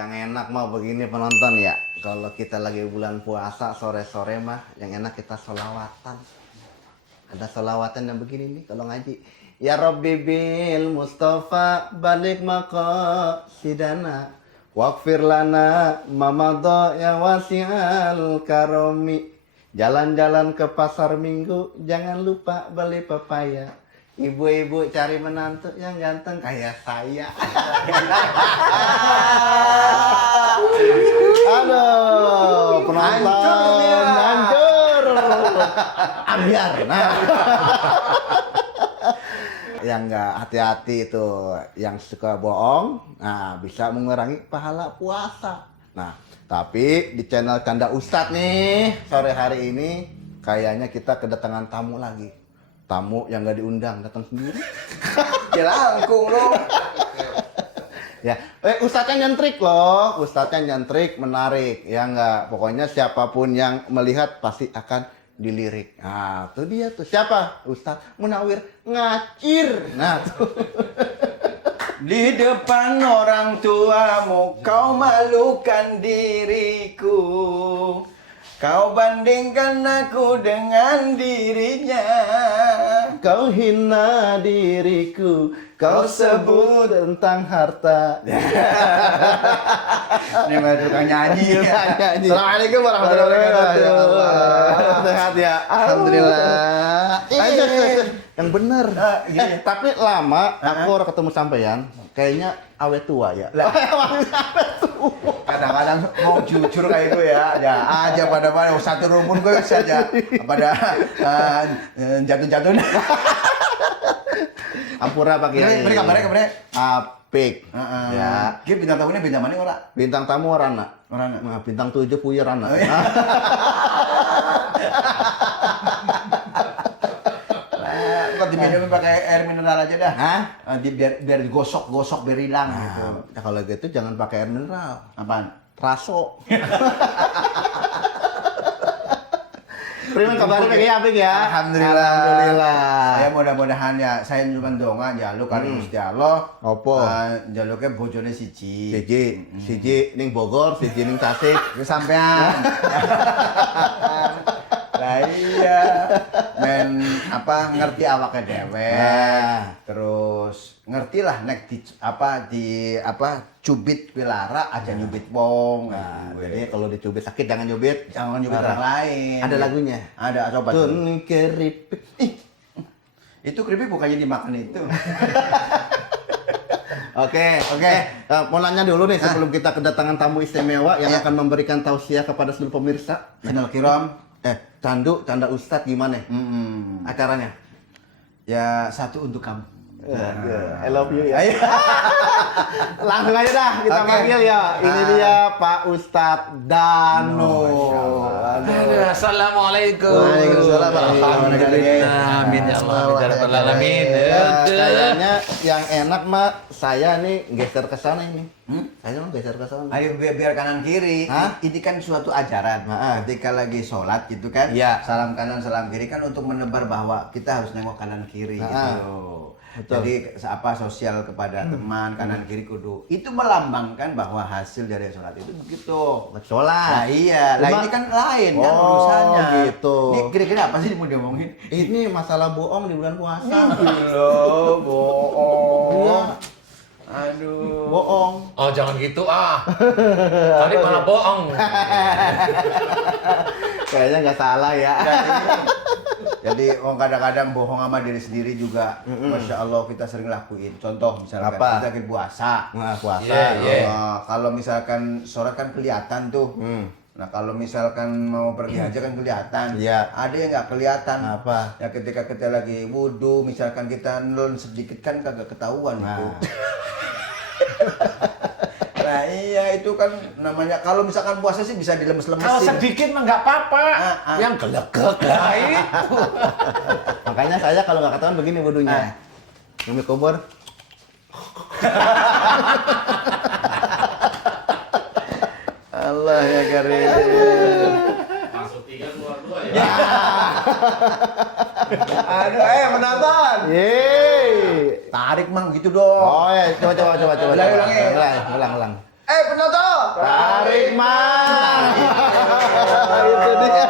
Yang enak mah begini penonton ya. Kalau kita lagi bulan puasa sore-sore mah yang enak kita sholawatan. Ada sholawatan yang begini nih kalau ngaji. Ya Rabbi bil Mustafa balik maqasidana waghfir lana mamadha ya wasi'al karomi. Jalan-jalan ke pasar minggu jangan lupa beli pepaya. Ibu-ibu cari menantu yang ganteng kayak saya. Aduh, penonton hancur. Ambiar. Nah. Yang nggak hati-hati itu, yang suka bohong, nah bisa mengurangi pahala puasa. Nah, tapi di channel Canda Ustadz nih, sore hari ini kayaknya kita kedatangan tamu lagi. Tamu yang nggak diundang, datang sendiri. Jelangkung loh. Ya, ustadznya nyentrik loh, ustadznya nyentrik, menarik, ya nggak. Pokoknya siapapun yang melihat pasti akan dilirik. Nah, tuh dia tuh siapa? Ustadz Munawir Ngacir. Nah, tuh. Di depan orang tuamu kau malukan diriku. Kau bandingkan aku dengan dirinya. Kau hina diriku, kau sebut tentang harta. Ini mah tukang nyanyi. Nyanyi. Assalamualaikum warahmatullahi wabarakatuh. Sehat ya, alhamdulillah. Ayo, yang bener. Tapi lama aku orang ketemu sampean, kayaknya awet tua ya. Kadang-kadang mau jujur kayak gue ya aja pada satu rumun gue saja pada jatuh-jatuh. Ampura Pak Kiai. Mereka. Apik. Ya. Ki bintang tamunya bintang mana ora? Bintang tamu Rana. Rana. Nah, bintang 7 puyer Rana. Oh, iya. Kok diminum pakai air mineral aja dah. Hah? Biar digosok-gosok biar hilang gitu. Nah, kalau gitu jangan pakai air mineral. Apaan? Raso. Terima kabar Pak Kiai Apik ya. Alhamdulillah. Saya mudah-mudahan ya saya nyuman donga njaluk kali Gusti Allah. Opo? Njaluke bojone siji. Siji ning Bogor, siji ning Tasik. Wis sampean. Lah iya. Men ngerti awake dhewe. Terus ngertilah nek di cubit wilara aja nyubit wong. Nah, jadi kalau dicubit sakit jangan nyubit. Jangan nyubit orang lain. Ada lagunya. Ada, coba. Tun keripik. Itu keripik bukannya dimakan itu. Oke. Mau nanya dulu nih sebelum kita kedatangan tamu istimewa yang akan memberikan tausiah kepada seluruh pemirsa. Channel Kiram. Canda Ustadz gimana? Acaranya? Ya, satu untuk kamu. I love you ya. Langsung aja dah kita panggil ya. Ini dia Pak Ustadz Dano. Assalamualaikum. Waalaikumsalam warahmatullahi wabarakatuh. Amin ya Allah. Alamin. Kayaknya yang enak mah saya nih geser ke sana ini. Saya mau geser ke sana. Ayo biar kanan kiri. Ini kan suatu ajaran. Ketika lagi sholat gitu kan. Iya. Salam kanan salam kiri kan untuk menebar bahwa kita harus nengok kanan kiri gitu. Betul. Jadi sosial kepada teman kanan kiri kudu. Itu melambangkan bahwa hasil dari sholat itu begitu. Sholat. Nah iya, lah ini kan lain kan urusannya. Gitu. Ini kira-kira apa sih mau diomongin? Ini masalah bohong di bulan puasa. Loh, bohong. Iya. Aduh. Bohong. Oh jangan gitu Tadi malah bohong. Kayaknya nggak salah ya. Jadi kadang-kadang bohong sama diri sendiri juga. Masya Allah kita sering lakuin. Contoh misalkan Apa? kita lagi puasa. Nah, puasa. Kalau misalkan sore kan kelihatan tuh. Nah kalau misalkan mau pergi aja kan kelihatan. Iya. Ada yang nggak kelihatan. Apa? Ya ketika kita lagi wudhu, misalkan kita nelon sedikit kan kagak ketahuan itu. Nah iya itu kan namanya kalau misalkan puasa sih bisa dilemes-lemesin. Kalau sedikit mah nggak apa-apa. Yang gelegek lah itu. Makanya saya kalau nggak ketahuan begini wudhunya. Ngombe kubur. Allah ya karim. Masuk 3 keluar 2 ya. Aduh, menonton. Yeay. Tarik mang gitu dong. Oh ya, coba. Ulang. Ulang. Penonton. Tarik man. Itu dia.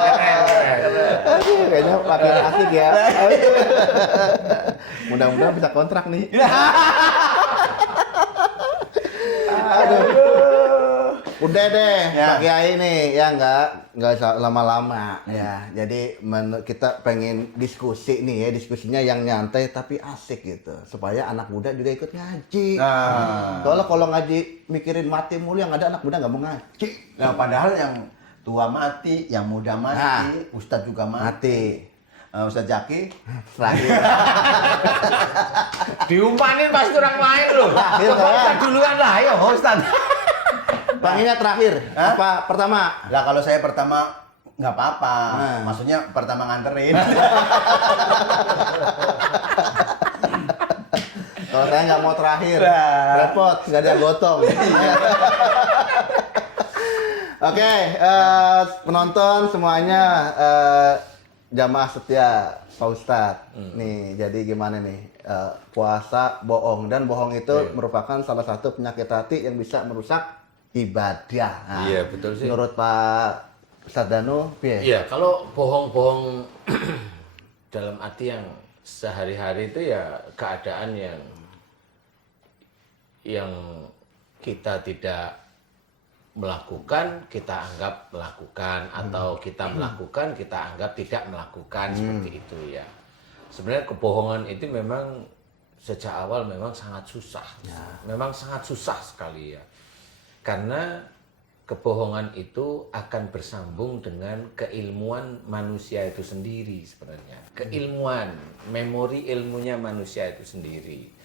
Aduh, kayaknya makin asik ya. Mudah-mudahan bisa kontrak nih. Aduh. Udah deh, Ya. Pak Kiai nih, ya nggak usah lama-lama ya. Jadi kita pengen diskusi nih ya, diskusinya yang nyantai tapi asik gitu, supaya anak muda juga ikut ngaji. Nah. Kalau ngaji mikirin mati mulu, yang ada anak muda nggak mau ngaji. Nah, padahal yang tua mati, yang muda mati, Ustadz juga mati. Ustadz Jaki. Terakhir. Diumpanin pasti orang lain loh. Terakhir, Coba saya. Ustaz duluan lah, ayo Ustaz. Bang ini terakhir. Hah? Apa pertama? Lah kalau saya pertama nggak apa-apa. Nah. Maksudnya pertama nganterin. Kalau saya nggak mau terakhir, Nah. repot, nggak ada yang gotong. Oke, penonton semuanya, jamaah setia Pak Ustadz. Nih, jadi gimana nih? Puasa bohong, dan bohong itu merupakan salah satu penyakit hati yang bisa merusak ibadah. Nah, Iya, betul sih. Menurut Pak Ustadz Danu, piye? Iya, kalau bohong-bohong dalam arti yang sehari-hari itu ya keadaan yang kita tidak melakukan, kita anggap melakukan, atau kita melakukan, kita anggap tidak melakukan, seperti itu ya. Sebenarnya kebohongan itu memang sejak awal memang sangat susah, memang sangat susah sekali ya. Karena kebohongan itu akan bersambung dengan keilmuan manusia itu sendiri sebenarnya. Keilmuan, memori ilmunya manusia itu sendiri.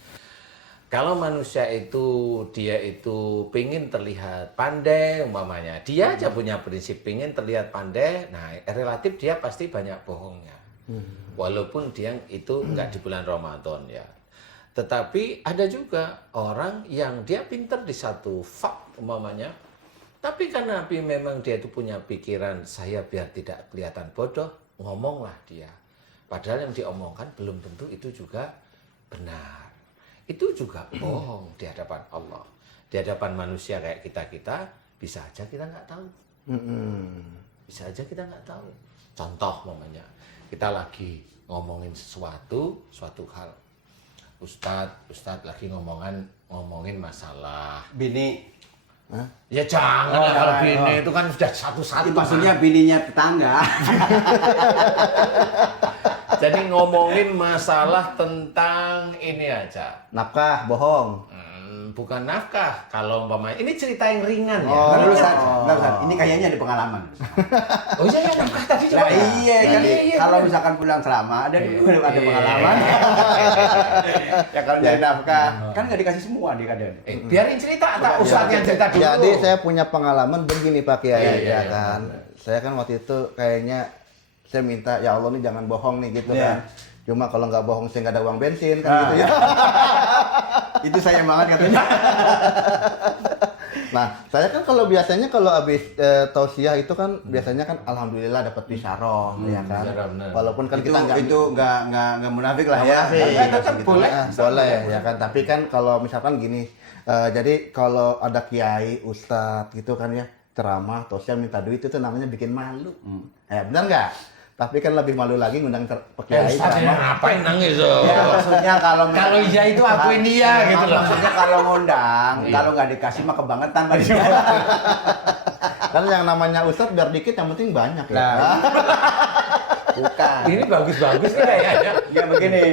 Kalau manusia itu, dia itu pengen terlihat pandai umpamanya, dia aja punya prinsip pengen terlihat pandai, nah relatif dia pasti banyak bohongnya. Walaupun dia itu enggak di bulan Ramadan ya. Tetapi ada juga orang yang dia pinter di satu fak umpamanya, tapi karena memang dia itu punya pikiran saya biar tidak kelihatan bodoh, ngomonglah dia. Padahal yang diomongkan belum tentu itu juga benar. Itu juga bohong di hadapan Allah. Di hadapan manusia kayak kita-kita, bisa aja kita nggak tahu. Bisa aja kita nggak tahu. Contoh umpamanya, kita lagi ngomongin suatu hal. Ustadz lagi ngomongin masalah Bini. ya jangan Oh, lah kalau jangan. bini itu kan sudah satu-satu. Maksudnya bininya tetangga. Jadi ngomongin masalah tentang ini aja. Nafkah, bohong. Bukan nafkah, kalau umpamanya ini cerita yang ringan ya. Nggak Oh. dulu, Ustaz. Nggak, Ustaz. Ini kayaknya ada pengalaman. Oh iya nafkah tadi Nah, coba. iya kan. Iya, Kalau bener. misalkan pulang selama, ada Iya. ada pengalaman. Ya kalau nyari nafkah, kan nggak dikasih semua di kadang. Biarin cerita atau Ustadz yang cerita dulu. Jadi saya punya pengalaman begini Pak Kiai, Iya, ya iya, kan. Saya kan waktu itu kayaknya saya minta ya Allah nih jangan bohong nih gitu Iya. kan. Cuma kalau nggak bohong saya nggak ada uang bensin kan gitu ya. Itu sayang banget katanya. Nah, saya kan kalau biasanya kalau habis tausiah itu kan biasanya kan alhamdulillah dapat bisyarah ya kan. bisyarah, benar. Walaupun kan itu kita nggak munafik lah ya. munafik. Iya, tetap gitu. boleh. Boleh ya kan. Tapi kan kalau misalkan gini, jadi kalau ada kiai, ustadz gitu kan ya ceramah, tausiah minta duit itu namanya bikin malu. Benar nggak? Tapi kan lebih malu lagi ngundang kiai Ustadz ceramah. ngapain nangis oh? Ya, maksudnya kalau Kalau iya itu akuin dia gitu loh. Maksudnya kalau ngundang, kalau nggak dikasih mah kebangetan tadi. Kan yang namanya ustadz biar dikit yang penting banyak ya. Nah. Bukan. Ini bagus-bagus nih kayaknya. Ya begini.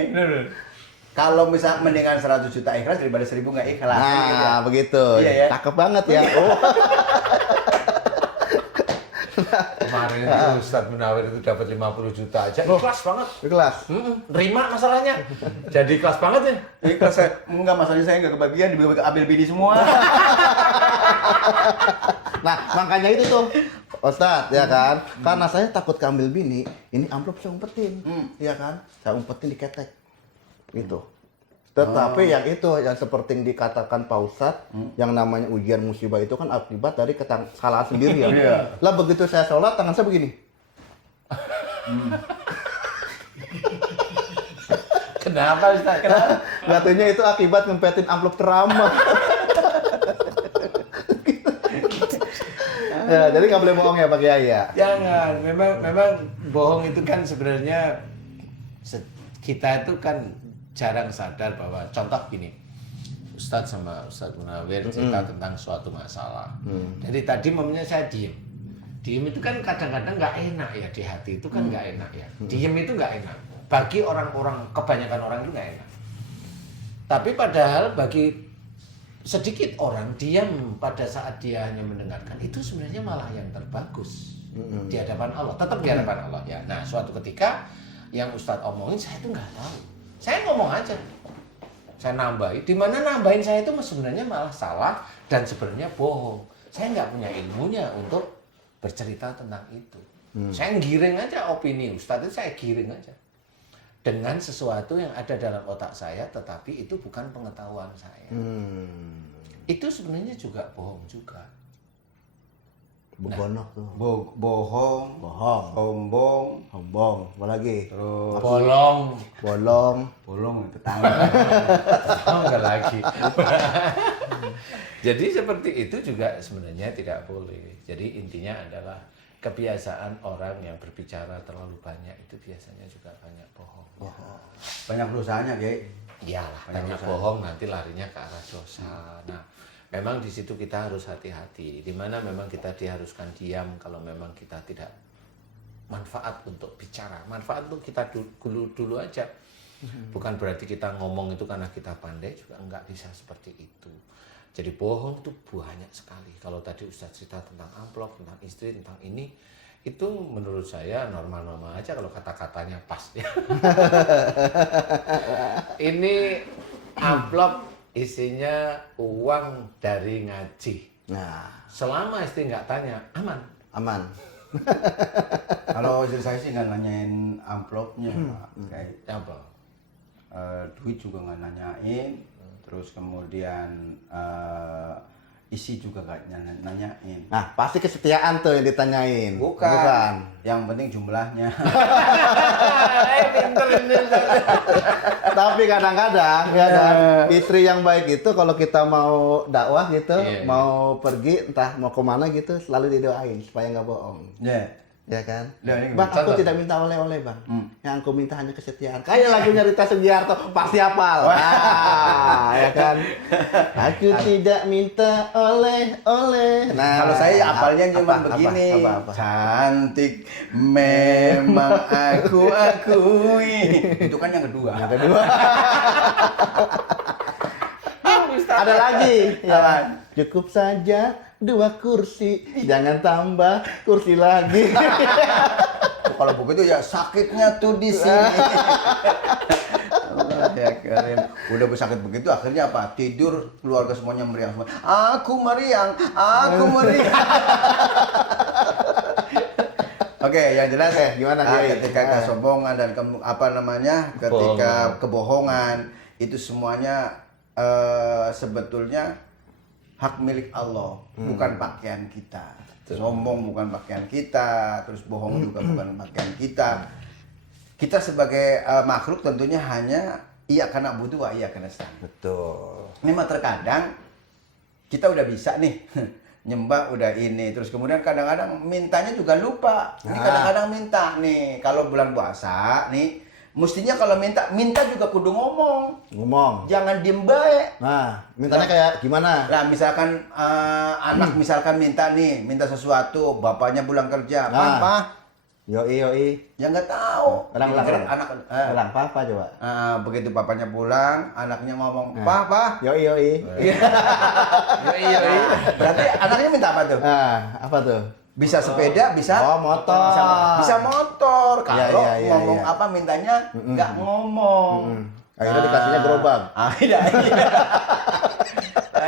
Kalau misal mendingan 100 juta ikhlas daripada 1000 nggak ikhlas. Nah, begitu. Iya, ya. Cakep banget ya. Oh. Kemarin itu Ustadz Munawir itu dapat 50 juta aja. Ikhlas banget. Kelas. Terima masalahnya. Jadi ikhlas banget ya. Ikhlas saya enggak, masalahnya saya nggak kebagian, ambil bini semua. Nah, makanya itu tuh Ustadz ya kan, karena saya takut keambil bini, ini amplop saya umpetin, ya kan, saya umpetin di ketek, gitu. Tetapi yang itu, yang seperti yang dikatakan Pak Ustadz, yang namanya ujian musibah itu kan akibat dari kesalahan sendiri ya. Iya. Lah begitu saya sholat, tangan saya begini. Kenapa Ustadz? Kenapa? Katanya itu akibat ngumpetin amplop ceramah. Ya, jadi nggak boleh bohong ya Pak Kiai ya. Jangan, memang bohong itu kan sebenarnya kita itu kan jarang sadar bahwa contoh gini, Ustadz sama Ustadz Munawir cerita tentang suatu masalah. Jadi tadi momennya saya diem. Diem itu kan kadang-kadang nggak enak ya di hati itu kan nggak enak ya. Diem itu nggak enak. Bagi orang-orang, kebanyakan orang itu nggak enak. Tapi padahal bagi sedikit orang diam pada saat dia hanya mendengarkan itu sebenarnya malah yang terbagus di hadapan Allah, tetap di hadapan Allah ya. Nah suatu ketika yang Ustadz omongin saya itu nggak tahu, saya ngomong aja, saya nambahin, di mana nambahin saya itu sebenarnya malah salah dan sebenarnya bohong. Saya nggak punya ilmunya untuk bercerita tentang itu. Saya giring aja opini Ustadz itu, saya giring aja dengan sesuatu yang ada dalam otak saya, tetapi itu bukan pengetahuan saya. Itu sebenarnya juga bohong juga. Bebonok tuh. Bohong, Bohong. sombong, Apa lagi? terus Bolong, bolong tetangga. enggak lagi. Jadi seperti itu juga sebenarnya tidak boleh. Jadi intinya adalah kebiasaan orang yang berbicara terlalu banyak itu biasanya juga banyak bohong. Banyak dosanya, Kiai. Iyalah, banyak bohong nanti larinya ke arah dosa. Nah, memang di situ kita harus hati-hati. Di mana memang kita diharuskan diam kalau memang kita tidak manfaat untuk bicara. Manfaat untuk kita dulu aja. Bukan berarti kita ngomong itu karena kita pandai, juga enggak bisa seperti itu. Jadi bohong itu banyak sekali. Kalau tadi Ustadz cerita tentang amplop, tentang istri, tentang ini, itu menurut saya normal-normal aja kalau kata-katanya pas. Ini amplop isinya uang dari ngaji. Nah, Selama istri nggak tanya, aman. aman. Kalau istri saya sih nggak nanyain amplopnya, Pak. Kayak Apa? duit juga nggak nanyain, terus kemudian isi juga nggak nanyain. Nah, pasti kesetiaan tuh yang ditanyain. Bukan. Yang penting jumlahnya. Pinter ini. Tapi kadang-kadang ya kan, istri yang baik itu kalau kita mau dakwah gitu, Iya, mau pergi entah mau kemana gitu, selalu didoain supaya nggak bohong. Ya. Ya kan? Nah, ini Bang, aku contoh. tidak minta oleh-oleh, Bang. Yang aku minta hanya kesetiaan. Kayak lagunya Rita Sugiarto, pasti hafal. Ya kan? Aku tidak minta oleh-oleh. Nah, Kalau saya apalnya cuma apa, begini. apa. Cantik memang aku akui. Itu kan yang kedua. Yang kedua. Ada lagi. Ya. Cukup saja 2 kursi, jangan tambah kursi lagi. Kalau begitu ya sakitnya tuh di sini. Allah ya Karim. Udah sakit begitu akhirnya apa? Tidur keluarga semuanya meriang semua. Aku meriang, aku meriang. Oke, yang jelas gimana, Kiai? ketika kesombongan dan ketika kebohongan itu semuanya sebetulnya hak milik Allah, bukan pakaian kita. Sombong bukan pakaian kita, terus bohong juga bukan pakaian kita. Kita sebagai makhluk tentunya hanya iya karena butuh, iya karena nasta'in. Betul. Memang terkadang kita udah bisa nih nyembah udah ini, terus kemudian kadang-kadang mintanya juga lupa. Ini kadang-kadang minta nih kalau bulan puasa nih, mestinya kalau minta juga kudu ngomong. Jangan diem bae. Nah, mintanya kayak gimana? Lah misalkan anak misalkan minta sesuatu, bapaknya pulang kerja, Papa, Yoi. ya nggak tahu. Ulang. Anak Ulang papa coba. begitu papanya pulang, anaknya ngomong, Papa. Yoi. Iya. Berarti anaknya minta apa tuh? Nah, apa tuh? Bisa sepeda, bisa motor. bisa motor. Kalau Iya, ngomong iya. apa mintanya nggak ngomong. Akhirnya dikasihnya gerobak. Iya.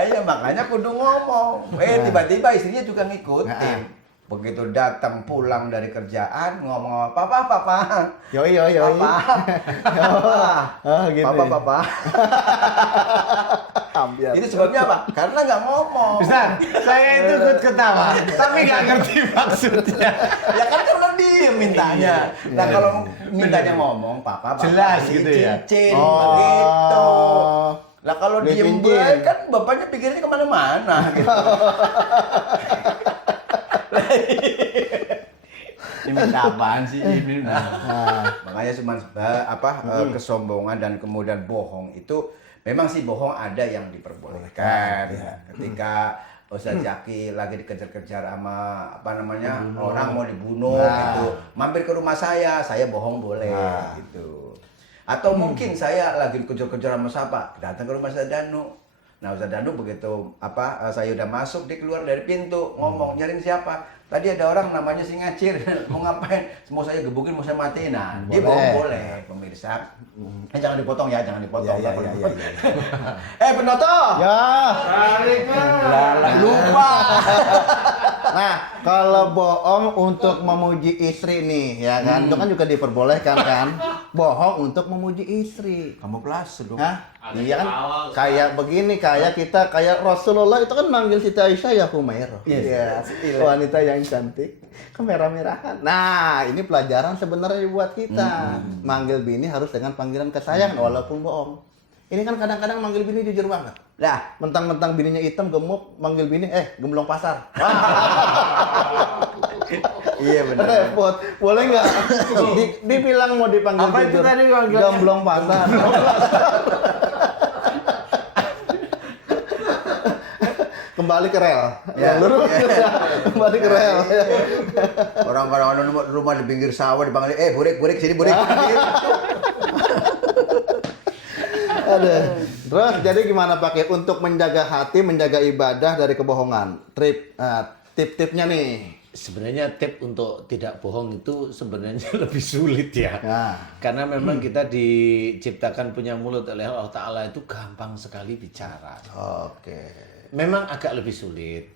Iya, makanya kudu ngomong. Tiba-tiba istrinya juga ngikutin. Begitu datang pulang dari kerjaan ngomong apa, Papa. Yoi. Papa. Oh, gitu. Papa. Ambiar. Itu sebabnya apa? Karena nggak ngomong. Ustaz, saya itu ikut ketawa, tapi nggak ngerti maksudnya. Ya kan karena dia mintanya. Nah kalau mintanya ngomong, Papa Jelas gitu ya. cincin, begitu. Lah kalau Dia diem cincin. baik kan bapaknya pikirnya kemana-mana gitu. Ini minta apaan sih ini? Makanya cuma kesombongan dan kemudian bohong itu memang sih bohong ada yang diperbolehkan. Ketika Ustaz Zaki lagi dikejar-kejar sama orang mau dibunuh gitu, mampir ke rumah saya bohong boleh gitu. Atau mungkin saya lagi dikejar-kejar sama siapa, datang ke rumah Ustaz Danu. Nah Ustaz Danu begitu saya udah masuk, dia keluar dari pintu ngomong nyariin siapa. Tadi ada orang namanya si Ngacir, mau ngapain? Mau saya gebukin, mau saya matiin. Nah, dia bohong boleh, pemirsa. Jangan dipotong ya, jangan dipotong. Ya. Penoto. Ya. Lupa. Nah, kalau bohong untuk memuji istri nih, ya kan? Itu kan juga diperbolehkan kan? Bohong untuk memuji istri. Kamu kelas dong. Hah? Iya kan? Kayak begini, kayak Rasulullah itu kan manggil Siti Aisyah ya Humairah. Iya. Wanita yang cantik, kemerah-merahan. Nah, ini pelajaran sebenarnya buat kita. Manggil bini harus dengan panggilan kesayangan walaupun bohong. Ini kan kadang-kadang manggil bini jujur banget. Lah, Mentang-mentang bininya hitam, gemuk, manggil bini, gemblong pasar. iya benar. Repot. Boleh nggak? Dibilang mau dipanggil Apa itu jujur. tadi panggilannya? Gemblong pasar. Kembali ke rel. Ya. Lurus. Kembali ke rel. Orang-orang rumah di pinggir sawah dipanggil, burik sini burik. Aduh. Terus jadi gimana pakai untuk menjaga hati, menjaga ibadah dari kebohongan? Tip-tipnya nih. Sebenarnya tip untuk tidak bohong itu sebenarnya lebih sulit ya. Nah. Karena memang kita diciptakan punya mulut oleh Allah Ta'ala itu gampang sekali bicara. Oke. Memang agak lebih sulit.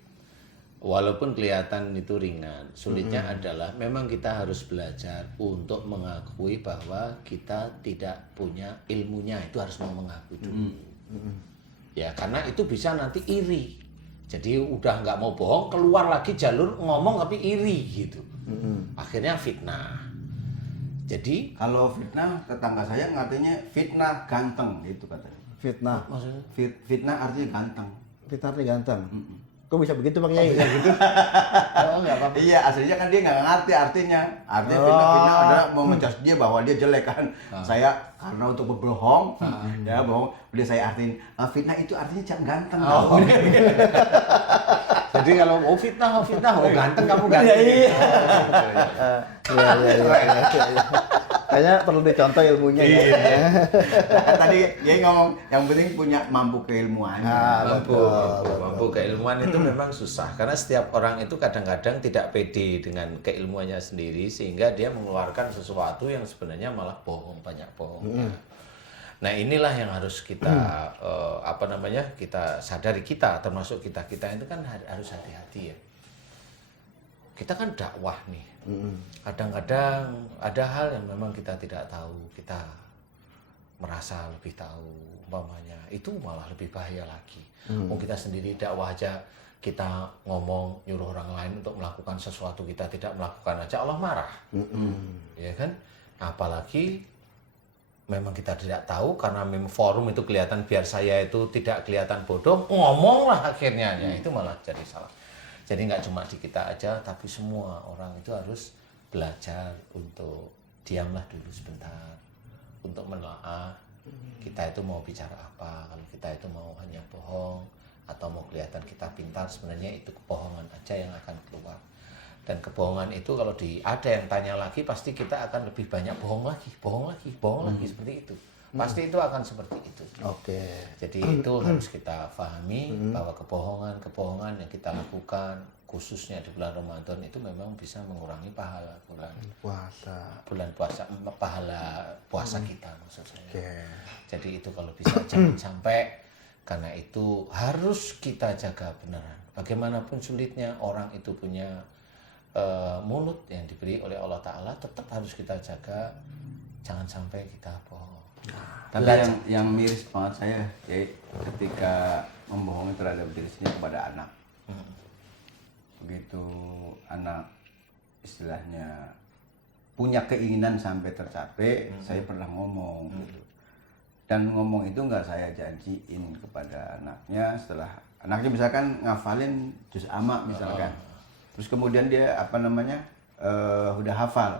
Walaupun kelihatan itu ringan. Sulitnya adalah memang kita harus belajar untuk mengakui bahwa kita tidak punya ilmunya. Itu harus mau mengakui dulu. Ya, karena itu bisa nanti iri. Jadi udah nggak mau bohong, keluar lagi jalur ngomong tapi iri gitu. Akhirnya fitnah. Jadi Kalau fitnah, tetangga saya ngatanya fitnah ganteng gitu katanya. Fitnah. maksudnya Fitnah artinya ganteng. Fitnah nih ganteng. Kok bisa begitu Bang Yai? oh nggak apa-apa. Iya, aslinya kan dia nggak ngerti artinya. Artinya fitnah adalah mau ngejudge dia bahwa dia jelek kan. Saya karena untuk berbohong, ya bohong, udah saya artiin fitnah itu artinya ganteng. Jadi kalau mau fitnah, ganteng kamu ganteng. Iya. Kayaknya perlu dicontoh ilmunya ya. Nah, tadi dia ngomong yang penting punya mampu keilmuan. Mampu keilmuan itu memang susah karena setiap orang itu kadang-kadang tidak pede dengan keilmuannya sendiri sehingga dia mengeluarkan sesuatu yang sebenarnya malah bohong, banyak bohong. Nah, inilah yang harus kita kita sadari, kita termasuk kita itu kan harus hati-hati ya. Kita kan dakwah nih. Kadang-kadang ada hal yang memang kita tidak tahu, kita merasa lebih tahu, umpamanya itu malah lebih bahaya lagi. Kita sendiri dakwah aja, kita ngomong nyuruh orang lain untuk melakukan sesuatu kita tidak melakukan aja Allah marah. Ya kan? Apalagi memang kita tidak tahu karena memang forum itu kelihatan biar saya itu tidak kelihatan bodoh, ngomonglah akhirnya ya, itu malah jadi salah. Jadi nggak cuma di kita aja, tapi semua orang itu harus belajar untuk diamlah dulu sebentar, untuk menelaah kita itu mau bicara apa. Kalau kita itu mau hanya bohong atau mau kelihatan kita pintar, sebenarnya itu kebohongan aja yang akan keluar. Dan kebohongan itu kalau ada yang tanya lagi, pasti kita akan lebih banyak bohong lagi seperti itu. Pasti itu akan seperti itu. Oke. Jadi itu harus kita pahami bahwa kebohongan yang kita lakukan khususnya di bulan Ramadan itu memang bisa mengurangi pahala pahala puasa kita maksud saya. Oke. Jadi itu kalau bisa jangan sampai, karena itu harus kita jaga beneran. Bagaimanapun sulitnya orang itu punya mulut yang diberi oleh Allah Ta'ala, tetap harus kita jaga, jangan sampai kita bohong. Tapi yang miris banget saya ya, ketika membohongi terhadap diri sendiri kepada anak. Begitu anak istilahnya punya keinginan sampai tercapai, saya pernah ngomong gitu. Dan ngomong itu nggak saya janjiin kepada anaknya setelah anaknya misalkan ngafalin juz amma misalkan. Terus kemudian dia udah hafal.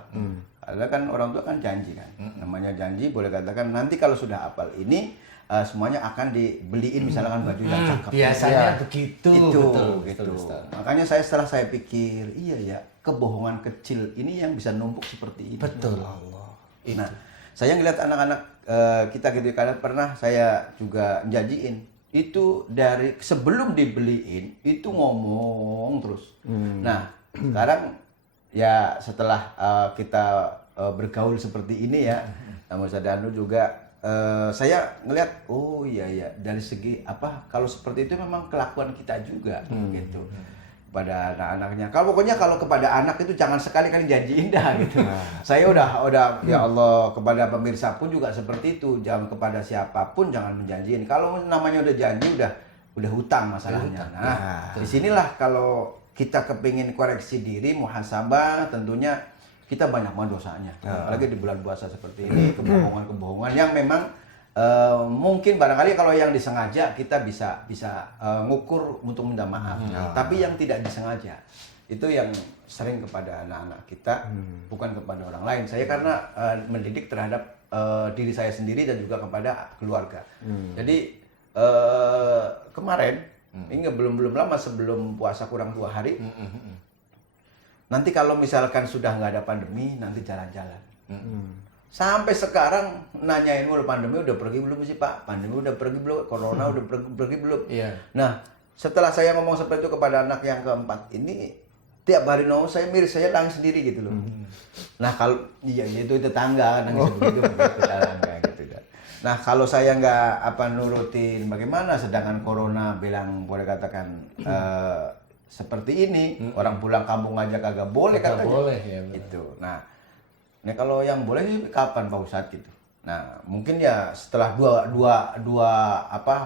Ada kan orang tua kan janji kan. Namanya janji boleh katakan nanti kalau sudah hafal ini semuanya akan dibeliin misalkan baju yang cakep. Biasanya begitu. Itu betul, gitu. betul, Ustaz. Makanya setelah saya pikir, iya ya, kebohongan kecil ini yang bisa numpuk seperti ini. Betul. Nah, saya ngeliat anak-anak kita gitu kadang pernah saya juga janjiin itu dari sebelum dibeliin itu ngomong terus. Nah, sekarang ya setelah kita bergaul seperti ini ya, namun Ustaz Danu juga saya ngelihat oh iya dari segi kalau seperti itu memang kelakuan kita juga gitu pada anak-anaknya. Pokoknya kalau kepada anak itu jangan sekali-kali janji indah gitu. Saya udah ya Allah kepada pemirsa pun juga seperti itu. Jangan kepada siapapun jangan menjanjiin. Kalau namanya udah janji udah hutang masalahnya. Nah, disinilah kalau kita kepingin koreksi diri, muhasabah, tentunya kita banyak banget dosanya. Apalagi di bulan puasa seperti ini, kebohongan-kebohongan yang memang mungkin barangkali kalau yang disengaja kita bisa ngukur untuk minta maaf. Tapi yang tidak disengaja itu yang sering kepada anak-anak kita, bukan kepada orang lain. Saya karena mendidik terhadap diri saya sendiri dan juga kepada keluarga. Jadi kemarin ini belum lama sebelum puasa kurang 2 hari. Nanti kalau misalkan sudah nggak ada pandemi, nanti jalan-jalan. Sampai sekarang nanyain mulu pandemi udah pergi belum sih Pak? Pandemi udah pergi belum? Corona udah pergi belum? Iya. Nah, setelah saya ngomong seperti itu kepada anak yang keempat ini, tiap hari nongol saya miris, saya nangis sendiri gitu loh. Nah kalau itu tetangga nangis begitu tetangga gitu kan. Nah kalau saya nggak nurutin bagaimana, sedangkan Corona bilang boleh katakan seperti ini, orang pulang kampung aja kagak boleh katanya. Boleh ya. Itu. Nah kalau yang boleh sih kapan Pak Ustadz gitu. Nah mungkin ya setelah dua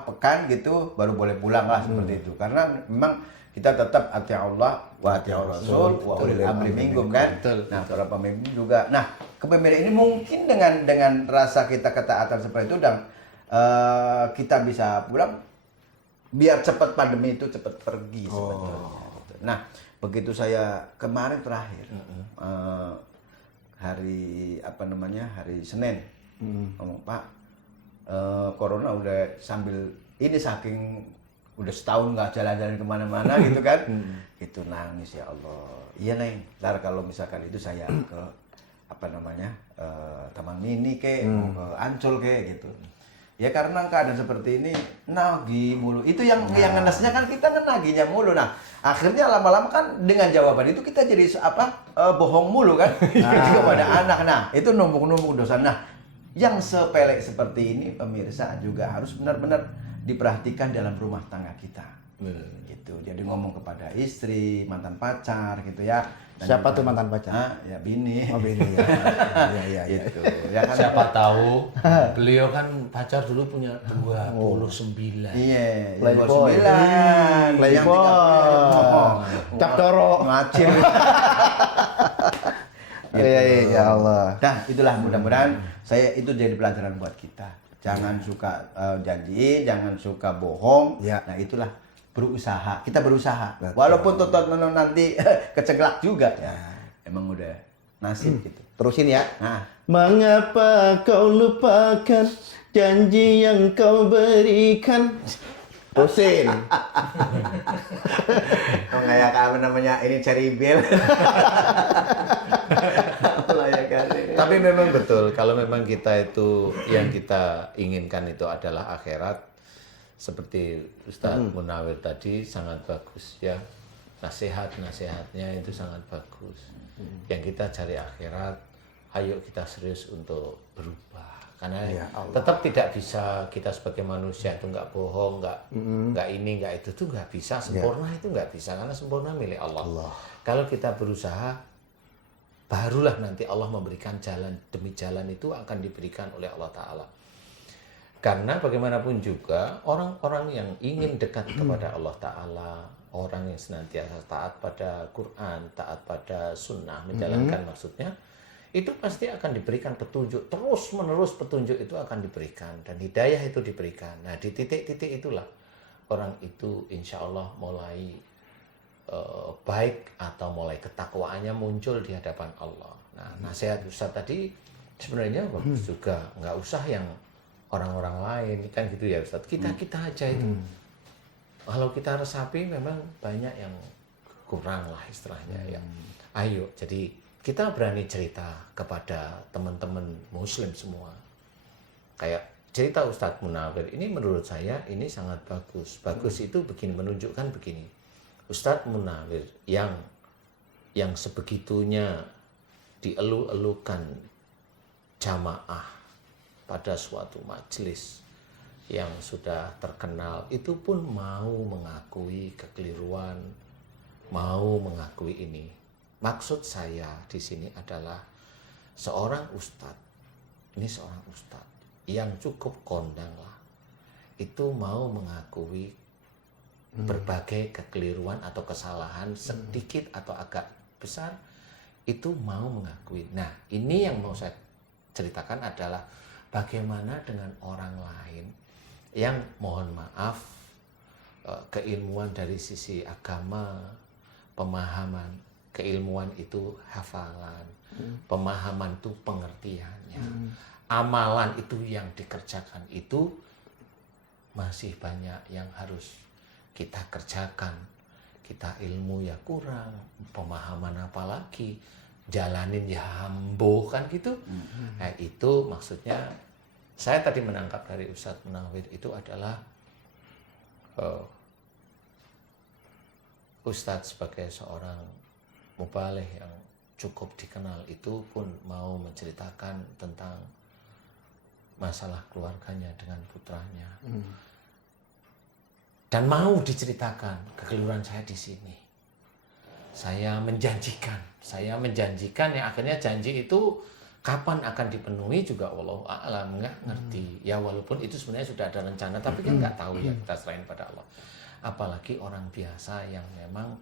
pekan gitu baru boleh pulang lah seperti itu. Karena memang kita tetap ati Allah wa ati Rasul wa ulil amri minkum kan. Nah para pemimpin juga. Nah kepemimpinan ini mungkin dengan rasa kita ketaatan seperti itu dan kita bisa pulang biar cepat pandemi itu cepat pergi sebetulnya. Nah begitu saya kemarin terakhir hari Senin ngomong Pak Corona udah sambil ini saking udah setahun nggak jalan-jalan kemana-mana gitu kan itu nangis ya Allah. Iya Neng, ntar kalau misalkan itu saya ke Taman Mini mau ke Ancol gitu. Ya karena keadaan seperti ini nagih mulu. Itu yang ngenesnya kan kita naginya mulu. Nah, akhirnya lama-lama kan dengan jawaban itu kita jadi bohong mulu kan kepada anak. Nah, itu numpuk-numpuk dosa. Nah, yang sepele seperti ini pemirsa juga harus benar-benar diperhatikan dalam rumah tangga kita. Gitu. Jadi ngomong kepada istri, mantan pacar gitu ya. Dan Siapa juga, tuh mantan pacar? ya bini. Oh bini ya. Iya. Gitu. Ya kan? Siapa tahu beliau kan pacar dulu punya 29. Iya, Playboy. 9. Playboy. Cap Doro. Ngacir. Iya, ya Allah. Nah, itulah mudah-mudahan saya itu jadi pelajaran buat kita. Jangan suka janji, jangan suka bohong. Ya. Nah, itulah berusaha. Kita berusaha. Betul. Walaupun nanti keceglak juga ya. Emang udah nasib gitu. Terusin ya. Nah, Mengapa kau lupakan janji yang kau berikan? Terusin. kayak ini cari bel. Tapi memang betul, kalau memang kita itu yang kita inginkan itu adalah akhirat, seperti Ustadz Munawir tadi sangat bagus ya, nasihatnya itu sangat bagus. Yang kita cari akhirat, ayo kita serius untuk berubah, karena tetap tidak bisa kita sebagai manusia itu nggak bohong, nggak ini nggak itu tuh nggak bisa sempurna, itu nggak bisa karena sempurna milik Allah. Kalau kita berusaha, barulah nanti Allah memberikan jalan demi jalan itu akan diberikan oleh Allah Ta'ala. Karena bagaimanapun juga orang-orang yang ingin dekat kepada Allah Ta'ala, orang yang senantiasa taat pada Quran, taat pada sunnah, menjalankan maksudnya, itu pasti akan diberikan petunjuk, terus-menerus petunjuk itu akan diberikan, dan hidayah itu diberikan. Nah di titik-titik itulah orang itu insya Allah mulai baik atau mulai ketakwaannya muncul di hadapan Allah. Nah, nasihat Ustadz tadi sebenarnya bagus juga, nggak usah yang orang-orang lain kan gitu ya Ustadz. Kita aja itu. Kalau kita resapi memang banyak yang kurang lah istilahnya ya. Ayo, jadi kita berani cerita kepada teman-teman Muslim semua. Kayak cerita Ustadz Munawir ini menurut saya ini sangat bagus. Bagus itu begini, menunjukkan begini. Ustadz Munawir yang sebegitunya dielu-elukan jamaah pada suatu majelis yang sudah terkenal itu pun mau mengakui kekeliruan, mau mengakui ini. Maksud saya di sini adalah seorang ustadz, ini seorang ustadz yang cukup kondang lah, itu mau mengakui berbagai kekeliruan atau kesalahan sedikit atau agak besar, itu mau mengakui. Nah, ini yang mau saya ceritakan adalah bagaimana dengan orang lain yang mohon maaf keilmuan dari sisi agama, pemahaman, keilmuan itu hafalan, pemahaman itu pengertiannya, amalan itu yang dikerjakan itu masih banyak yang harus kita kerjakan. Kita ilmu ya kurang, pemahaman apalagi, jalanin ya hambo kan gitu. Nah, itu maksudnya saya tadi menangkap dari Ustadz Munawir itu adalah Ustadz sebagai seorang mubaligh yang cukup dikenal itu pun mau menceritakan tentang masalah keluarganya dengan putranya. Dan mau diceritakan kekeliruan saya di sini. Saya menjanjikan yang akhirnya janji itu kapan akan dipenuhi juga wallahu a'lam, nggak ngerti. Ya walaupun itu sebenarnya sudah ada rencana, tapi kan nggak tahu ya, kita serahin pada Allah. Apalagi orang biasa yang memang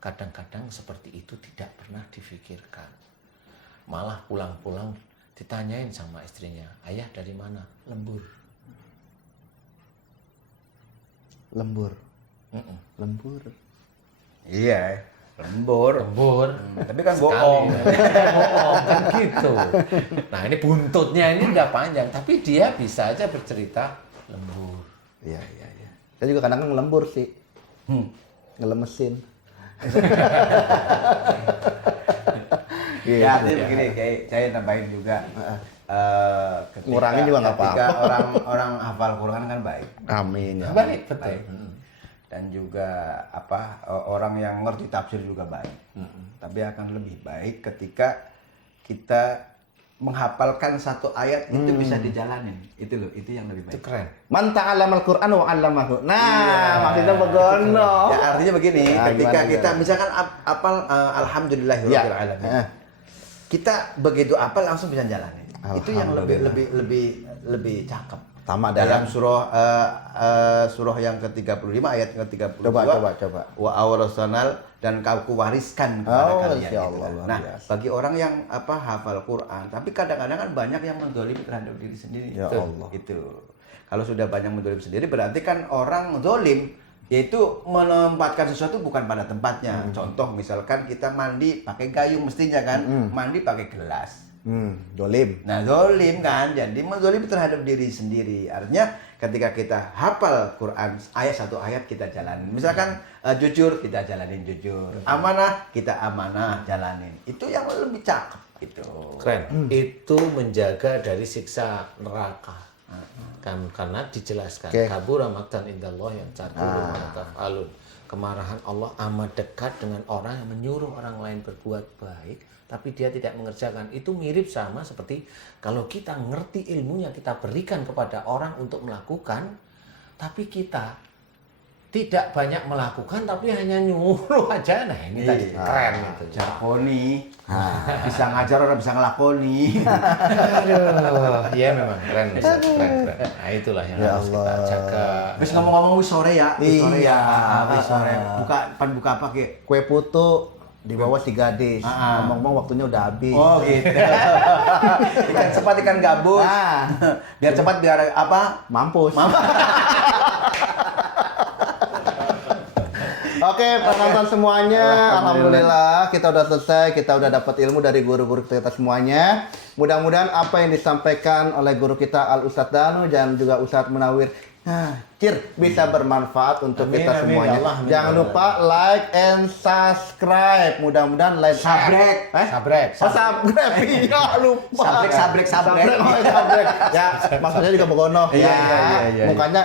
kadang-kadang seperti itu tidak pernah difikirkan. Malah pulang-pulang ditanyain sama istrinya, ayah dari mana? Lembur. Lembur. Lembur. Iya, lembur. Tapi kan bohong. Bohong kan gitu. Nah, ini buntutnya ini udah panjang, tapi dia bisa aja bercerita lembur. Iya. Saya juga kadang-kadang ngelembur sih. Ngelemesin. Ya, artinya begini, kayak saya nambahin juga. Ngurangin juga nggak ketika apa-apa. orang hafal Quran kan baik. Amin ya. Baik, betul. Dan juga orang yang ngerti tafsir juga baik. Tapi akan lebih baik ketika kita menghafalkan satu ayat itu bisa dijalanin. Itu loh, itu yang lebih baik. Itu keren. Man ta'allamal Qur'an wa 'allamahu. Nah, maksudnya begono. Ya artinya begini, Nah, ketika gimana, kita gimana? misalkan apal alhamdulillahirabbil Ya. alamin. Kita begitu apal langsung bisa jalanin. Itu yang lebih cakep. Sama Dalam dalam surah yang ke-35 ayat ke-32. coba. Wa awrasanal dan kau wariskan kepada Oh, kalian. Insya gitu Allah, kan. luar Nah, biasa. bagi orang yang hafal Quran, tapi kadang-kadang kan banyak yang menzalimi terhadap diri sendiri. Ya Itu, Allah. Itu. Kalau sudah banyak menzalim sendiri berarti kan orang zalim yaitu menempatkan sesuatu bukan pada tempatnya. Contoh misalkan kita mandi pakai gayung mestinya kan, mandi pakai gelas. Dolim. Nah, zolim kan, jadi menzolim terhadap diri sendiri. Artinya ketika kita hafal Quran, satu ayat kita jalanin. Misalkan jujur, kita jalanin jujur. Amanah, kita amanah jalanin. Itu yang lebih cakep itu. Keren. Itu menjaga dari siksa neraka. Kan karena dijelaskan Oke. kabura maqtan indallah yang cadul taf'alun. Kemarahan Allah amat dekat dengan orang yang menyuruh orang lain berbuat baik tapi dia tidak mengerjakan. Itu mirip sama seperti kalau kita ngerti ilmunya kita berikan kepada orang untuk melakukan, tapi kita tidak banyak melakukan tapi hanya nyuruh aja. Nah, ini tadi keren itu. Jarkoni, bisa ngajar orang bisa ngelakoni. Aduh, iya memang keren, Ustaz. Keren. Nah, itulah yang Ya harus kita Allah. jaga. Wis ngomong-ngomong wis sore ya, wis sore ya. Iya. Wis sore. Buka apa Ki? Kue putu di bawah 3 dish. Ngomong-ngomong waktunya udah habis. Oh gitu. Ikan cepat ikan gabus. Nah. Biar cepat biar apa? Mampus. Oke Oke, penonton semuanya, alhamdulillah kita udah selesai, kita udah dapat ilmu dari guru-guru kita semuanya. Mudah-mudahan apa yang disampaikan oleh guru kita Al Ustadz Danu dan juga Ustadz Munawir bisa bermanfaat untuk Amin, kita amin, semuanya. ya Allah, amin, Jangan ya lupa like and subscribe. Mudah-mudahan like Sabrek. Sabrek. Oh, subscribe. Iya, lupa. Sabrek. Oh, sabrek. Ya, maksudnya juga begono. Iya, Ya, iya. Mukanya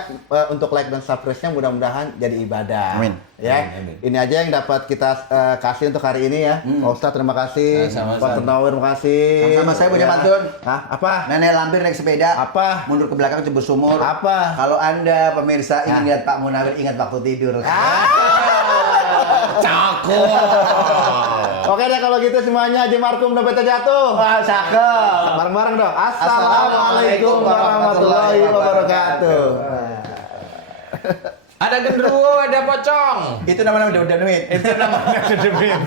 untuk like dan subscribe-nya mudah-mudahan jadi ibadah. Amin. Ya, ini aja yang dapat kita kasih untuk hari ini ya. Pak Ustadz terima kasih. Sama-sama. Pak Ternawir terima kasih. Sama-sama, saya punya Ya. pantun. Hah? Apa? Nenek lampir naik sepeda. Apa? Mundur ke belakang jebus sumur. Apa? Kalau Anda pemirsa ingin lihat Pak Munawir, ingat waktu tidur. Cakep. Oke deh kalau gitu semuanya Haji Markum dompetnya jatuh. Wah, cakep. Bareng-bareng dong. Assalamualaikum warahmatullahi wabarakatuh. Ada genderuwo, ada pocong. Itu namanya udah duit. Itu namanya genderuwo.